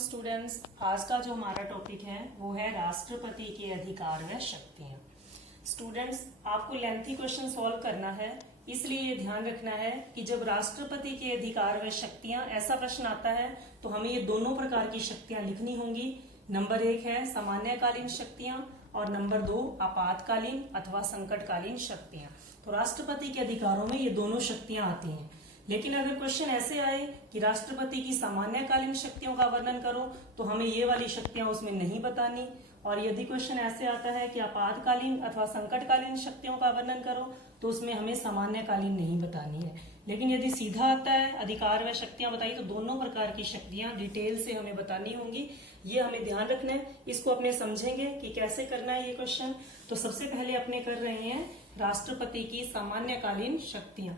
Students, आज का जो हमारा टॉपिक है वो है राष्ट्रपति के अधिकार व शक्तियां। स्टूडेंट्स, आपको लेंथी क्वेश्चन सॉल्व करना है, इसलिए ये ध्यान रखना है कि जब राष्ट्रपति के अधिकार व शक्तियां ऐसा प्रश्न आता है तो हमें ये दोनों प्रकार की शक्तियां लिखनी होंगी। नंबर 1 है सामान्यकालीन शक्तियां और नंबर 2 आपातकालीन अथवा संकटकालीन शक्तियां। तो राष्ट्रपति के अधिकारों में ये दोनों शक्तियां आती हैं। लेकिन अगर क्वेश्चन ऐसे आए कि राष्ट्रपति की सामान्यकालीन शक्तियों का वर्णन करो तो हमें ये वाली शक्तियां उसमें नहीं बतानी, और यदि क्वेश्चन ऐसे आता है कि आपातकालीन अथवा संकटकालीन शक्तियों का वर्णन करो तो उसमें हमें सामान्यकालीन नहीं बतानी है। लेकिन यदि सीधा आता है अधिकार व शक्तियां बताई तो दोनों प्रकार की शक्तियां डिटेल से हमें बतानी होंगी। ये हमें ध्यान रखना है, इसको अपने समझेंगे कि कैसे करना है ये क्वेश्चन। तो सबसे पहले अपने कर रहे हैं राष्ट्रपति की सामान्यकालीन शक्तियां।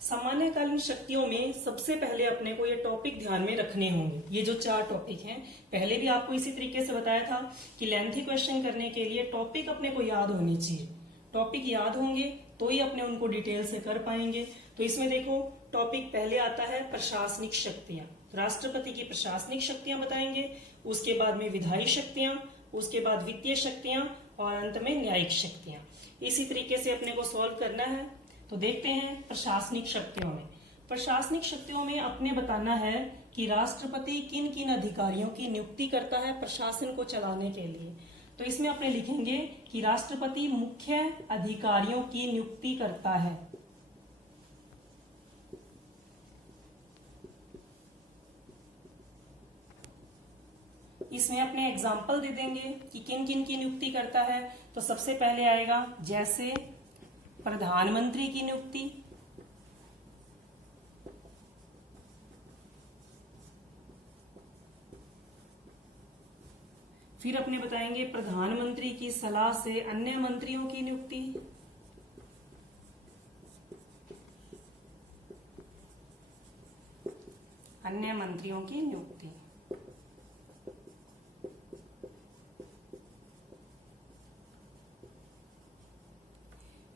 सामान्यकालीन शक्तियों में सबसे पहले अपने को ये टॉपिक ध्यान में रखने होंगे। ये जो 4 टॉपिक हैं, पहले भी आपको इसी तरीके से बताया था कि लेंथी क्वेश्चन करने के लिए टॉपिक अपने को याद होनी चाहिए। टॉपिक याद होंगे तो ही अपने उनको डिटेल से कर पाएंगे। तो इसमें देखो, टॉपिक पहले आता है प्रशासनिक शक्तियां। राष्ट्रपति की प्रशासनिक शक्तियां बताएंगे, उसके बाद में विधायी शक्तियां, उसके बाद वित्तीय शक्तियां और अंत में न्यायिक शक्तियां। इसी तरीके से अपने को सॉल्व करना है। तो देखते हैं प्रशासनिक शक्तियों में। प्रशासनिक शक्तियों में अपने बताना है कि राष्ट्रपति किन किन अधिकारियों की नियुक्ति करता है प्रशासन को चलाने के लिए। तो इसमें अपने लिखेंगे कि राष्ट्रपति मुख्य अधिकारियों की नियुक्ति करता है। इसमें अपने एग्जाम्पल दे देंगे कि किन किन की नियुक्ति करता है। तो सबसे पहले आएगा जैसे प्रधानमंत्री की नियुक्ति, फिर अपने बताएंगे प्रधानमंत्री की सलाह से अन्य मंत्रियों की नियुक्ति, अन्य मंत्रियों की नियुक्ति,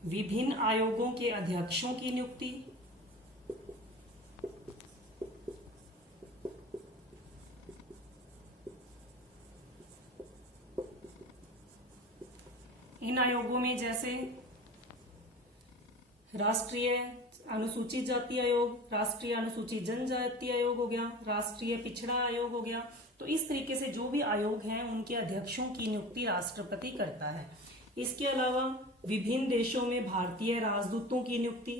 विभिन्न आयोगों के अध्यक्षों की नियुक्ति, इन आयोगों में जैसे राष्ट्रीय अनुसूचित जाति आयोग, राष्ट्रीय अनुसूचित जनजाति आयोग हो गया, राष्ट्रीय पिछड़ा आयोग हो गया। तो इस तरीके से जो भी आयोग हैं उनके अध्यक्षों की नियुक्ति राष्ट्रपति करता है। इसके अलावा विभिन्न देशों में भारतीय राजदूतों की नियुक्ति,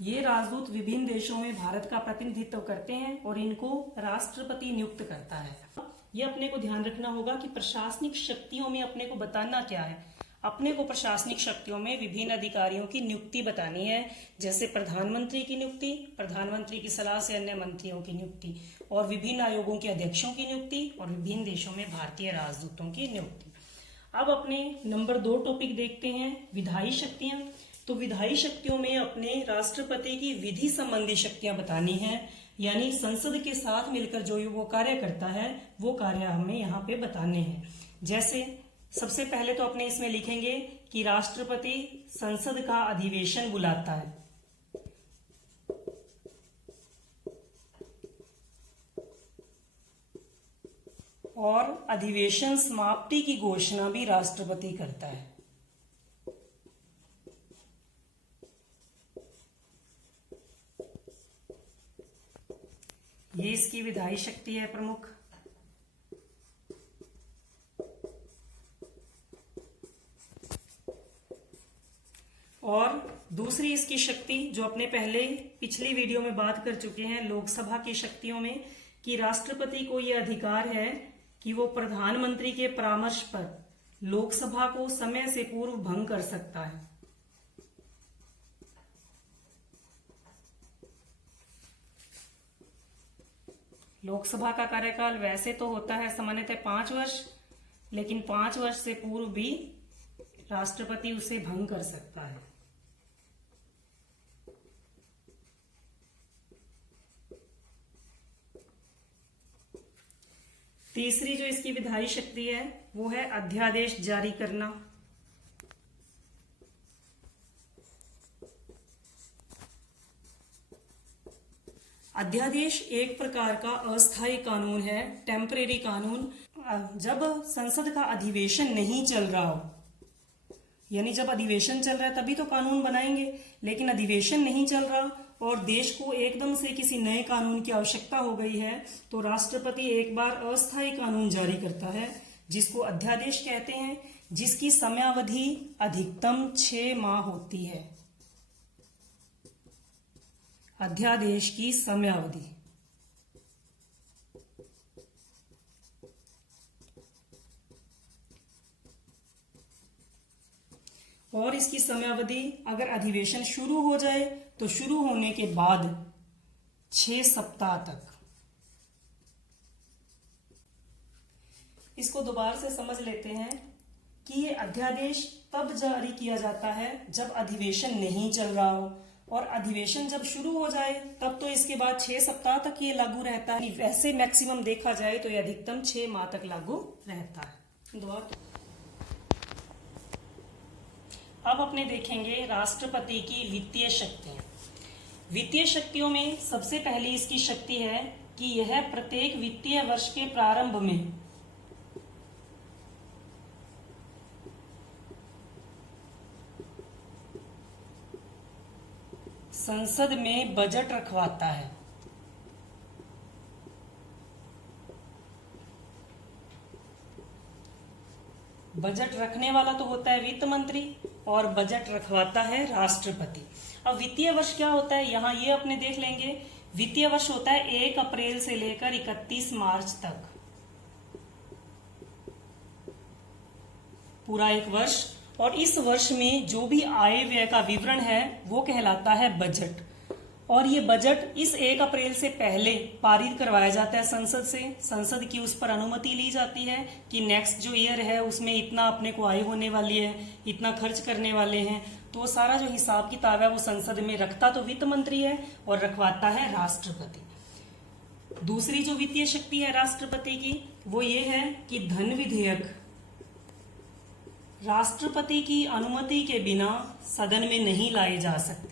ये राजदूत विभिन्न देशों में भारत का प्रतिनिधित्व करते हैं और इनको राष्ट्रपति नियुक्त करता है। ये अपने को ध्यान रखना होगा कि प्रशासनिक शक्तियों में अपने को बताना क्या है। अपने को प्रशासनिक शक्तियों में विभिन्न अधिकारियों की नियुक्ति बतानी है, जैसे प्रधानमंत्री की नियुक्ति, प्रधानमंत्री की सलाह से अन्य मंत्रियों की नियुक्ति, और विभिन्न आयोगों के अध्यक्षों की नियुक्ति, और विभिन्न देशों में भारतीय राजदूतों की नियुक्ति। अब अपने नंबर 2 टॉपिक देखते हैं विधायी शक्तियां। तो विधायी शक्तियों में अपने राष्ट्रपति की विधि संबंधी शक्तियां बतानी है, यानी संसद के साथ मिलकर जो वो कार्य करता है वो कार्य हमें यहाँ पे बताने हैं। जैसे सबसे पहले तो अपने इसमें लिखेंगे कि राष्ट्रपति संसद का अधिवेशन बुलाता है, और अधिवेशन समाप्ति की घोषणा भी राष्ट्रपति करता है। ये इसकी विधायी शक्ति है प्रमुख। और दूसरी इसकी शक्ति जो अपने पहले पिछली वीडियो में बात कर चुके हैं लोकसभा की शक्तियों में, कि राष्ट्रपति को यह अधिकार है कि वो प्रधानमंत्री के परामर्श पर लोकसभा को समय से पूर्व भंग कर सकता है। लोकसभा का कार्यकाल वैसे तो होता है सामान्यतः 5 वर्ष, लेकिन 5 वर्ष से पूर्व भी राष्ट्रपति उसे भंग कर सकता है। तीसरी जो इसकी विधायी शक्ति है वो है अध्यादेश जारी करना। अध्यादेश एक प्रकार का अस्थायी कानून है, टेम्परेरी कानून। जब संसद का अधिवेशन नहीं चल रहा हो, यानी जब अधिवेशन चल रहा है तभी तो कानून बनाएंगे, लेकिन अधिवेशन नहीं चल रहा और देश को एकदम से किसी नए कानून की आवश्यकता हो गई है, तो राष्ट्रपति एक बार अस्थायी कानून जारी करता है जिसको अध्यादेश कहते हैं, जिसकी समयावधि अधिकतम 6 माह होती है। अध्यादेश की समयावधि और इसकी समयावधि अगर अधिवेशन शुरू हो जाए तो शुरू होने के बाद 6 सप्ताह तक। इसको दोबारा से समझ लेते हैं कि ये अध्यादेश तब जारी किया जाता है जब अधिवेशन नहीं चल रहा हो, और अधिवेशन जब शुरू हो जाए तब तो इसके बाद 6 सप्ताह तक ये लागू रहता है। वैसे मैक्सिमम देखा जाए तो ये अधिकतम 6 माह तक लागू रहता है। अब अपने देखेंगे राष्ट्रपति की वित्तीय शक्तियां। वित्तीय शक्तियों में सबसे पहली इसकी शक्ति है कि यह प्रत्येक वित्तीय वर्ष के प्रारंभ में संसद में बजट रखवाता है। बजट रखने वाला तो होता है वित्त मंत्री और बजट रखवाता है राष्ट्रपति। अब वित्तीय वर्ष क्या होता है, यहाँ ये अपने देख लेंगे। वित्तीय वर्ष होता है 1 अप्रैल से लेकर 31 मार्च तक, पूरा एक वर्ष। और इस वर्ष में जो भी आय व्यय का विवरण है वो कहलाता है बजट। और ये बजट इस 1 अप्रैल से पहले पारित करवाया जाता है संसद से। संसद की उस पर अनुमति ली जाती है कि नेक्स्ट जो ईयर है उसमें इतना अपने को आय होने वाली है, इतना खर्च करने वाले हैं। तो सारा जो हिसाब किताब है वो संसद में रखता तो वित्त मंत्री है और रखवाता है राष्ट्रपति। दूसरी जो वित्तीय शक्ति है राष्ट्रपति की वो ये है कि धन विधेयक राष्ट्रपति की अनुमति के बिना सदन में नहीं लाए जा सकते।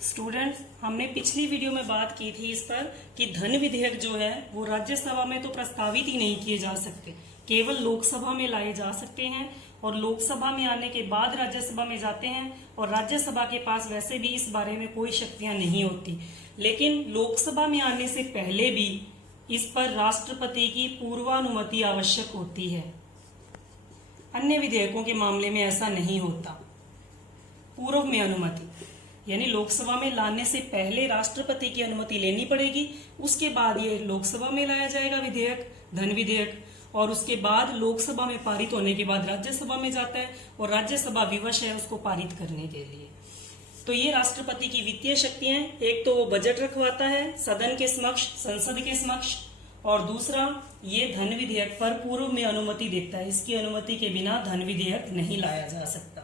स्टूडेंट्स, हमने पिछली वीडियो में बात की थी इस पर कि धन विधेयक जो है वो राज्यसभा में तो प्रस्तावित ही नहीं किए जा सकते, केवल लोकसभा में लाए जा सकते हैं। और लोकसभा में आने के बाद राज्यसभा में जाते हैं और राज्यसभा के पास वैसे भी इस बारे में कोई शक्तियां नहीं होती। लेकिन लोकसभा में आने से पहले भी इस पर राष्ट्रपति की पूर्वानुमति आवश्यक होती है। अन्य विधेयकों के मामले में ऐसा नहीं होता। पूर्व में अनुमति यानी लोकसभा में लाने से पहले राष्ट्रपति की अनुमति लेनी पड़ेगी, उसके बाद ये लोकसभा में लाया जाएगा विधेयक, धन विधेयक, और उसके बाद लोकसभा में पारित होने के बाद राज्यसभा में जाता है और राज्यसभा विवश है उसको पारित करने के लिए। तो ये राष्ट्रपति की वित्तीय शक्तियां, एक तो वो बजट रखवाता है सदन के समक्ष, संसद के समक्ष, और दूसरा ये धन विधेयक पर पूर्व में अनुमति देता है। इसकी अनुमति के बिना धन विधेयक नहीं लाया जा सकता।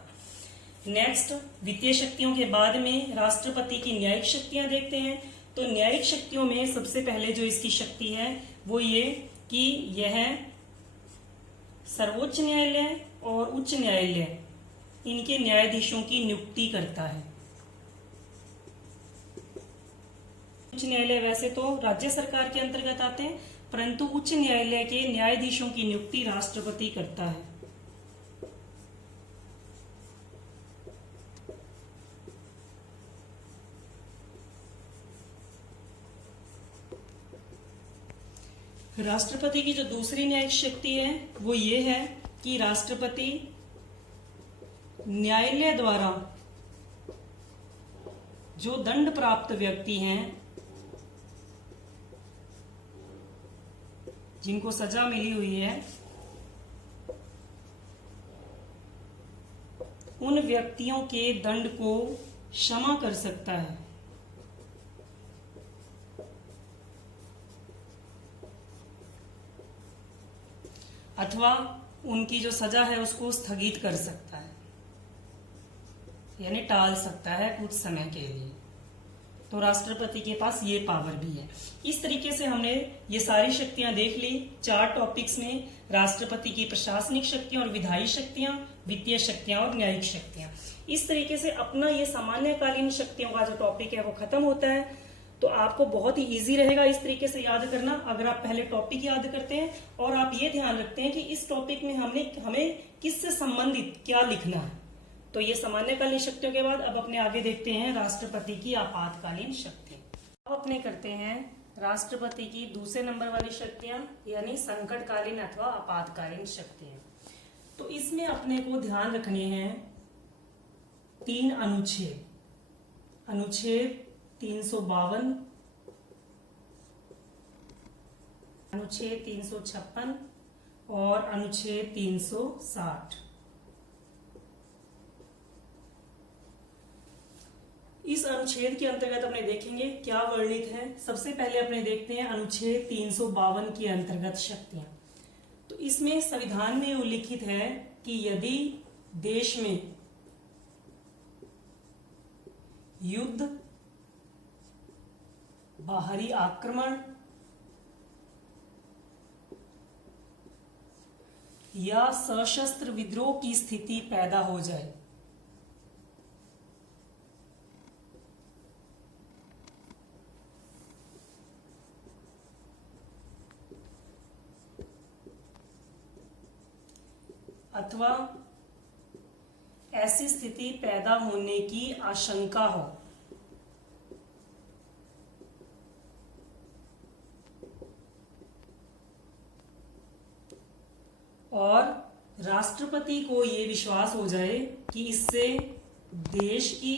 नेक्स्ट, वित्तीय शक्तियों के बाद में राष्ट्रपति की न्यायिक शक्तियां देखते हैं। तो न्यायिक शक्तियों में सबसे पहले जो इसकी शक्ति है वो ये कि यह सर्वोच्च न्यायालय और उच्च न्यायालय इनके न्यायाधीशों की नियुक्ति करता है। उच्च न्यायालय वैसे तो राज्य सरकार के अंतर्गत आते हैं, परंतु उच्च न्यायालय के न्यायाधीशों की नियुक्ति राष्ट्रपति करता है। राष्ट्रपति की जो दूसरी न्यायिक शक्ति है वो ये है कि राष्ट्रपति न्यायालय द्वारा जो दंड प्राप्त व्यक्ति हैं, जिनको सजा मिली हुई है, उन व्यक्तियों के दंड को क्षमा कर सकता है। अथवा उनकी जो सजा है उसको स्थगित कर सकता है, यानी टाल सकता है कुछ समय के लिए। तो राष्ट्रपति के पास ये पावर भी है। इस तरीके से हमने ये सारी शक्तियां देख ली 4 टॉपिक्स में, राष्ट्रपति की प्रशासनिक शक्तियां और विधायी शक्तियां, वित्तीय शक्तियां और न्यायिक शक्तियां। इस तरीके से अपना ये सामान्यकालीन शक्तियों का जो टॉपिक है वो खत्म होता है। तो आपको बहुत ही इजी रहेगा इस तरीके से याद करना अगर आप पहले टॉपिक याद करते हैं और आप ये ध्यान रखते हैं कि इस टॉपिक में हमें किससे संबंधित क्या लिखना है। तो ये सामान्यकालीन शक्तियों के बाद अब अपने आगे देखते हैं राष्ट्रपति की आपातकालीन शक्ति। अब अपने करते हैं राष्ट्रपति की दूसरे नंबर वाली शक्तियां, यानी संकटकालीन अथवा आपातकालीन शक्तियां। तो इसमें अपने को ध्यान रखने हैं 3 अनुच्छेद, अनुच्छेद 352, अनुच्छेद 356 और अनुच्छेद 360। इस अनुच्छेद के अंतर्गत अपने देखेंगे क्या वर्णित है। सबसे पहले अपने देखते हैं अनुच्छेद 352 के अंतर्गत शक्तियां। तो इसमें संविधान में उल्लिखित है कि यदि देश में युद्ध, बाहरी आक्रमण या सशस्त्र विद्रोह की स्थिति पैदा हो जाए अथवा ऐसी स्थिति पैदा होने की आशंका हो और राष्ट्रपति को ये विश्वास हो जाए कि इससे देश की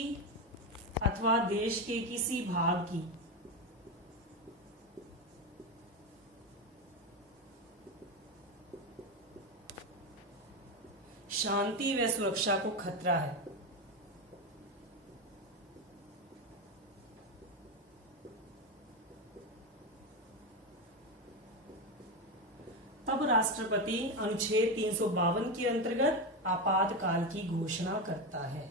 अथवा देश के किसी भाग की शांति व सुरक्षा को खतरा है, तब राष्ट्रपति अनुच्छेद 352 के अंतर्गत आपातकाल की घोषणा करता है।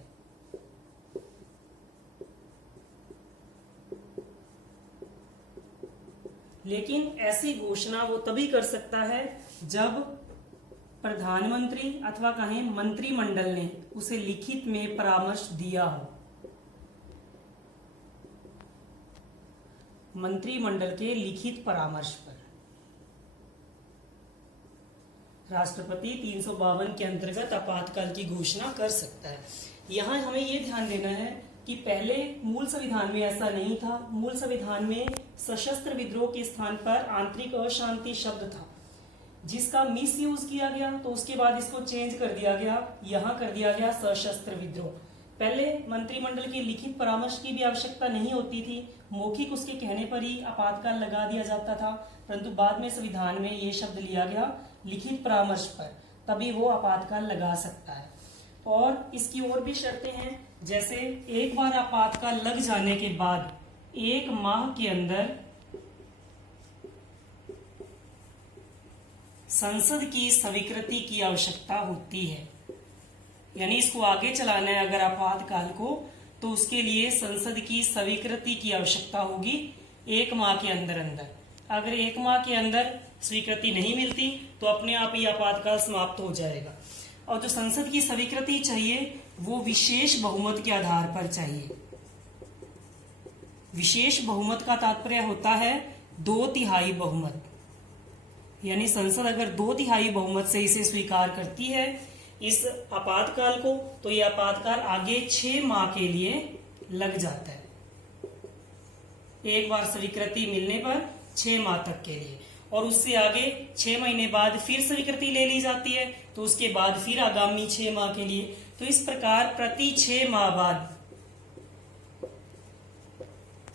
लेकिन ऐसी घोषणा वो तभी कर सकता है जब प्रधानमंत्री अथवा कहें मंत्रिमंडल ने उसे लिखित में परामर्श दिया हो। मंत्रिमंडल के लिखित परामर्श पर राष्ट्रपति 352 के अंतर्गत आपातकाल की घोषणा कर सकता है। यहां हमें यह ध्यान देना है कि पहले मूल संविधान में ऐसा नहीं था। मूल संविधान में सशस्त्र विद्रोह के स्थान पर आंतरिक अशांति शब्द था, जिसका मिस यूज किया गया। तो उसके बाद इसको चेंज कर दिया गया, यहां कर दिया गया सशस्त्र विद्रोह। पहले मंत्रिमंडल के लिखित परामर्श की भी आवश्यकता नहीं होती थी, मौखिक उसके कहने पर ही आपातकाल लगा दिया जाता था। परंतु बाद में संविधान में ये शब्द लिया गया लिखित परामर्श पर, तभी वो आपातकाल लगा सकता है। और इसकी और भी शर्तें हैं, जैसे एक बार आपातकाल लग जाने के बाद 1 माह के अंदर संसद की स्वीकृति की आवश्यकता होती है। यानी इसको आगे चलाना है अगर आपातकाल को, तो उसके लिए संसद की स्वीकृति की आवश्यकता होगी 1 माह के अंदर अंदर। अगर 1 माह के अंदर स्वीकृति नहीं मिलती तो अपने आप ही आपातकाल समाप्त हो जाएगा। और जो संसद की स्वीकृति चाहिए वो विशेष बहुमत के आधार पर चाहिए। विशेष बहुमत का तात्पर्य होता है 2/3 बहुमत, यानी संसद अगर 2/3 बहुमत से इसे स्वीकार करती है इस आपातकाल को, तो यह आपातकाल आगे 6 माह के लिए लग जाता है। एक बार स्वीकृति मिलने पर 6 माह तक के लिए, और उससे आगे 6 महीने बाद फिर स्वीकृति ले ली जाती है, तो उसके बाद फिर आगामी 6 माह के लिए। तो इस प्रकार प्रति 6 माह बाद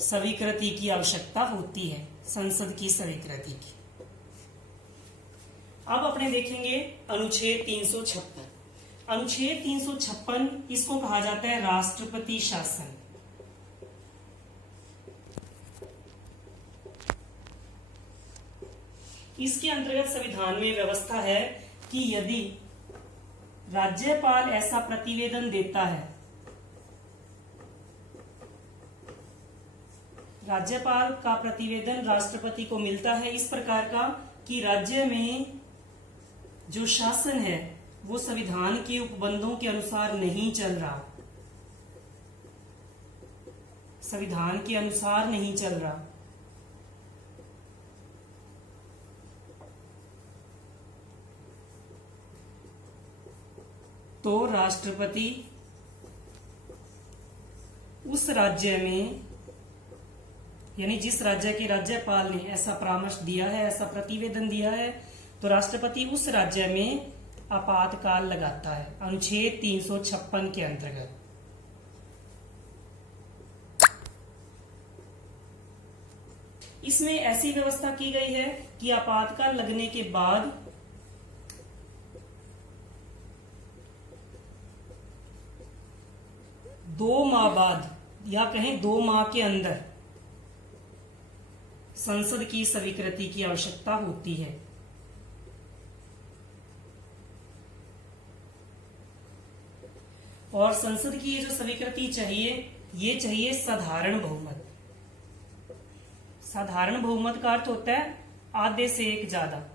स्वीकृति की आवश्यकता होती है, संसद की स्वीकृति की। अब अपने देखेंगे अनुच्छेद 356। अनुच्छेद 356 इसको कहा जाता है राष्ट्रपति शासन। इसके अंतर्गत संविधान में व्यवस्था है कि यदि राज्यपाल ऐसा प्रतिवेदन देता है, राज्यपाल का प्रतिवेदन राष्ट्रपति को मिलता है इस प्रकार का कि राज्य में जो शासन है वो संविधान के उपबंधों के अनुसार नहीं चल रहा, संविधान के अनुसार नहीं चल रहा, तो राष्ट्रपति उस राज्य में, यानी जिस राज्य के राज्यपाल ने ऐसा परामर्श दिया है, ऐसा प्रतिवेदन दिया है, तो राष्ट्रपति उस राज्य में आपातकाल लगाता है अनुच्छेद 356 के अंतर्गत। इसमें ऐसी व्यवस्था की गई है कि आपातकाल लगने के बाद 2 माह बाद या कहें 2 माह के अंदर संसद की स्वीकृति की आवश्यकता होती है। और संसद की ये जो स्वीकृति चाहिए, ये चाहिए साधारण बहुमत। साधारण बहुमत का अर्थ होता है आधे से एक ज्यादा।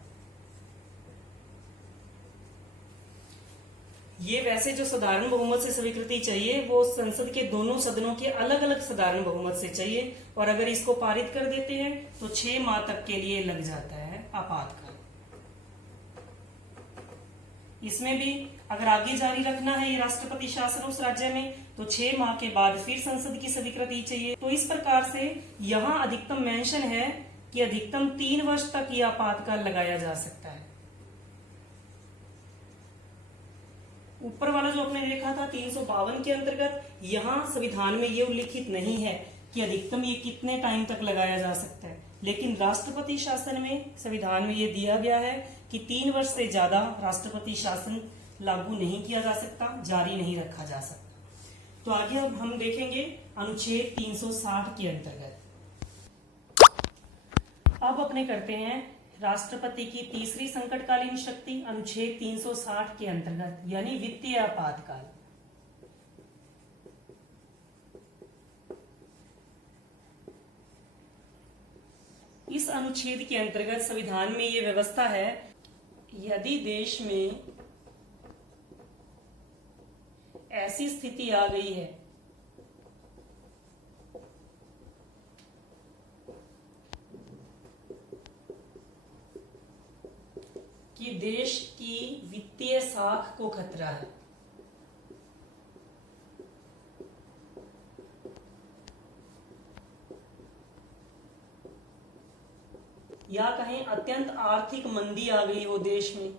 ये वैसे जो साधारण बहुमत से स्वीकृति चाहिए वो संसद के दोनों सदनों के अलग अलग साधारण बहुमत से चाहिए, और अगर इसको पारित कर देते हैं तो 6 माह तक के लिए लग जाता है आपातकाल। इसमें भी अगर आगे जारी रखना है ये राष्ट्रपति शासन उस राज्य में, तो 6 माह के बाद फिर संसद की स्वीकृति चाहिए। तो इस प्रकार से यहाँ अधिकतम मेंशन है कि अधिकतम 3 वर्ष तक यह आपातकाल लगाया जा सकता है। ऊपर वाला जो आपने देखा था 352 के अंतर्गत, यहाँ संविधान में ये उल्लिखित नहीं है कि अधिकतम ये कितने टाइम तक लगाया जा सकता है, लेकिन राष्ट्रपति शासन में संविधान में ये दिया गया है कि 3 वर्ष से ज्यादा राष्ट्रपति शासन लागू नहीं किया जा सकता, जारी नहीं रखा जा सकता। तो आगे अब हम देखेंगे अनुच्छेद 360 के अंतर्गत। अब अपने करते हैं राष्ट्रपति की तीसरी संकटकालीन शक्ति अनुच्छेद 360 के अंतर्गत, यानी वित्तीय आपातकाल। इस अनुच्छेद के अंतर्गत संविधान में यह व्यवस्था है, यदि देश में ऐसी स्थिति आ गई है कि देश की वित्तीय साख को खतरा है, या कहें अत्यंत आर्थिक मंदी आ गई हो देश में,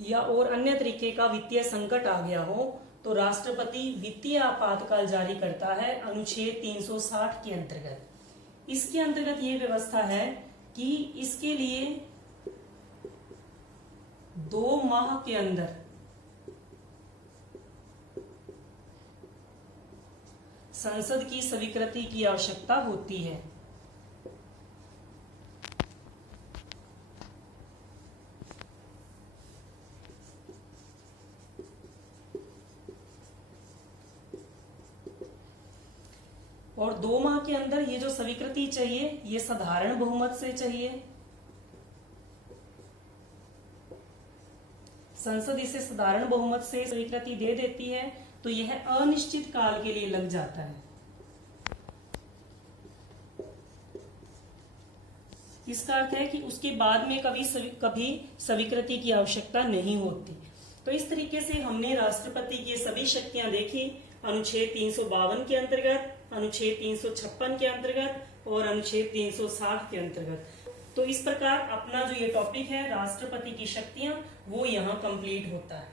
या और अन्य तरीके का वित्तीय संकट आ गया हो, तो राष्ट्रपति वित्तीय आपातकाल जारी करता है अनुच्छेद 360 के अंतर्गत। इसके अंतर्गत ये व्यवस्था है कि इसके लिए 2 माह के अंदर संसद की स्वीकृति की आवश्यकता होती है। और 2 माह के अंदर ये जो स्वीकृति चाहिए ये साधारण बहुमत से चाहिए। संसद इसे साधारण बहुमत से स्वीकृति दे देती है, तो यह अनिश्चित काल के लिए लग जाता है। इसका अर्थ है कि उसके बाद में कभी स्वीकृति की आवश्यकता नहीं होती। तो इस तरीके से हमने राष्ट्रपति की सभी शक्तियां देखी अनुच्छेद 352 के अंतर्गत, अनुच्छेद 356 के अंतर्गत और अनुच्छेद 360 के अंतर्गत। तो इस प्रकार अपना जो ये टॉपिक है राष्ट्रपति की शक्तियां, वो यहाँ कंप्लीट होता है।